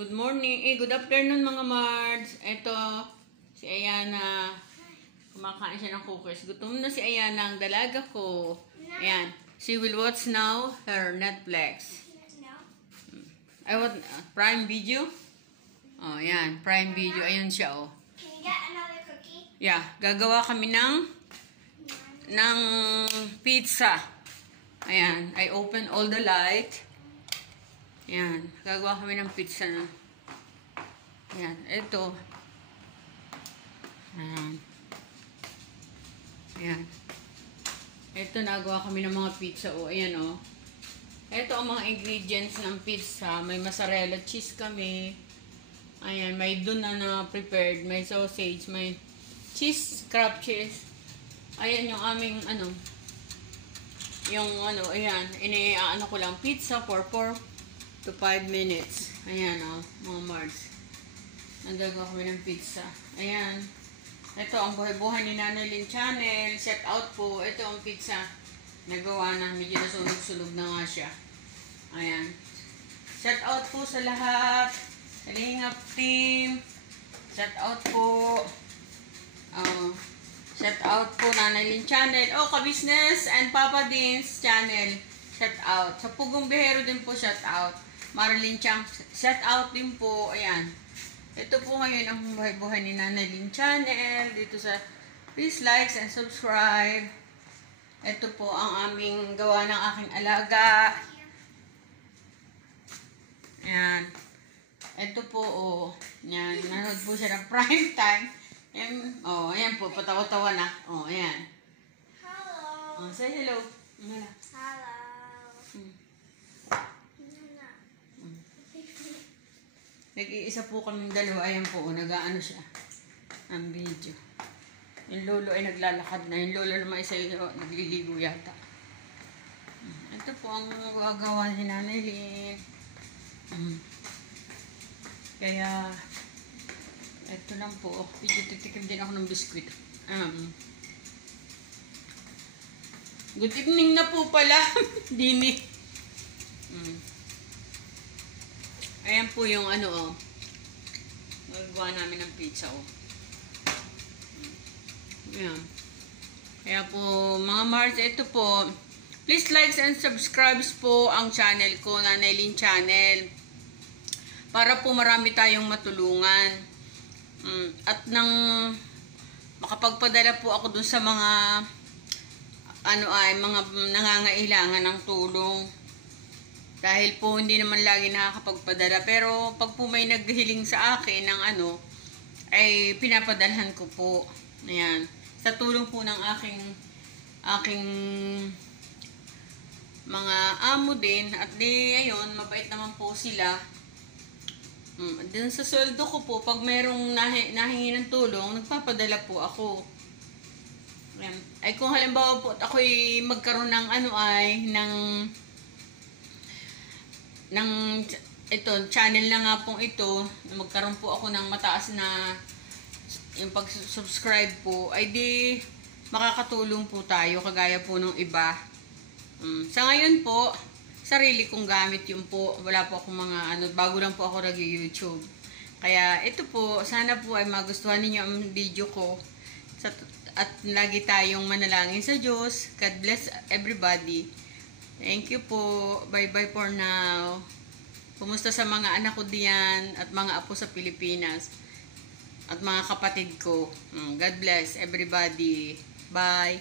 Good morning, good afternoon mga Mards. Ito, si Ayana. Kumakain siya ng cookies. Gutom na si Ayana, ang dalaga ko. Ayan. She will watch now her Netflix. I want Prime Video. Oh, ayan. Prime Video. Ayun siya, oh. Can you get another cookie? Yeah. Gagawa kami ng pizza. Ayan. I open all the light. Ayan. Gagawa kami ng pizza na. Ayan. Ito. Ayan. Ayan. Ito, nagawa kami ng mga pizza. O, ayan, o. Ito ang mga ingredients ng pizza. May mozzarella cheese kami. Ayan. May doon na prepared. May sausage. May cheese, crab cheese. Ayan yung aming, ayan. Ano ko lang, pizza for 4 to 5 minutes. Ayan, o. Mga Mards. Nagagawa kami ng pizza. Ayan. Ito ang buhay-buhay ni Nanay Lynn Channel. Set out po. Ito ang pizza. Nagawa na. Medyo nasunog-sunog na nga siya. Ayan. Set out po sa lahat. Kalingap team. Set out po. Set out po Nanay Lynn Channel. Oh, Ka-Business and Papa Dean's Channel. Set out. Sa Pugong Bihero din po set out. Marilyn Chang. Set out din po. Ayan. Ito po ngayon ang buhay-buhay ni Nanay Lynn Channel. Dito sa please like and subscribe. Ito po ang aming gawa ng aking alaga. Ayan. Ito po, oh. Ayan. Nanood po siya ng prime time. Ayan. Oh, ayan po. Patawa-tawa na. Oh, ayan. Hello. Oh, say hello. Hello. Nag-iisa po kaming dalawa. Ayan po, nag-aano siya. Ang video. Yung lolo ay naglalakad na. Yung lolo naman isa yun, nagliligo yata. Ito po ang gagawa ni Nanay Lynn. Kaya, ito lang po. Video titikim din ako ng biskwit. Good evening na po pala. Dini. Ayan po yung magagawa namin ng pizza, oh. Ayan. Kaya po, mga Mars, ito po. Please like and subscribe po ang channel ko, Nanay Lynn Channel. Para po marami tayong matulungan. At nang makapagpadala po ako dun sa mga mga nangangailangan ng tulong. Dahil po hindi naman lagi nakakapagpadala. Pero pag po may naghiling sa akin ng ay pinapadalhan ko po. Ayan. Sa tulong po ng aking mga amo din. At ayun, mabait naman po sila. Dun sa sweldo ko po, pag merong nahingi ng tulong, nagpapadala po ako. Ayan. Ay kung halimbawa po ako'y magkaroon ng ito, channel na nga pong ito, magkaroon po ako ng mataas na yung pag-subscribe po, ay di makakatulong po tayo kagaya po ng iba. Sa ngayon po, sarili kong gamit yun po. Wala po akong mga bago lang po ako nag-YouTube. Kaya ito po, sana po ay magustuhan ninyo ang video ko. At lagi tayong manalangin sa Diyos. God bless everybody. Thank you po. Bye-bye for now. Kumusta sa mga anak ko diyan at mga apo sa Pilipinas at mga kapatid ko. God bless everybody. Bye.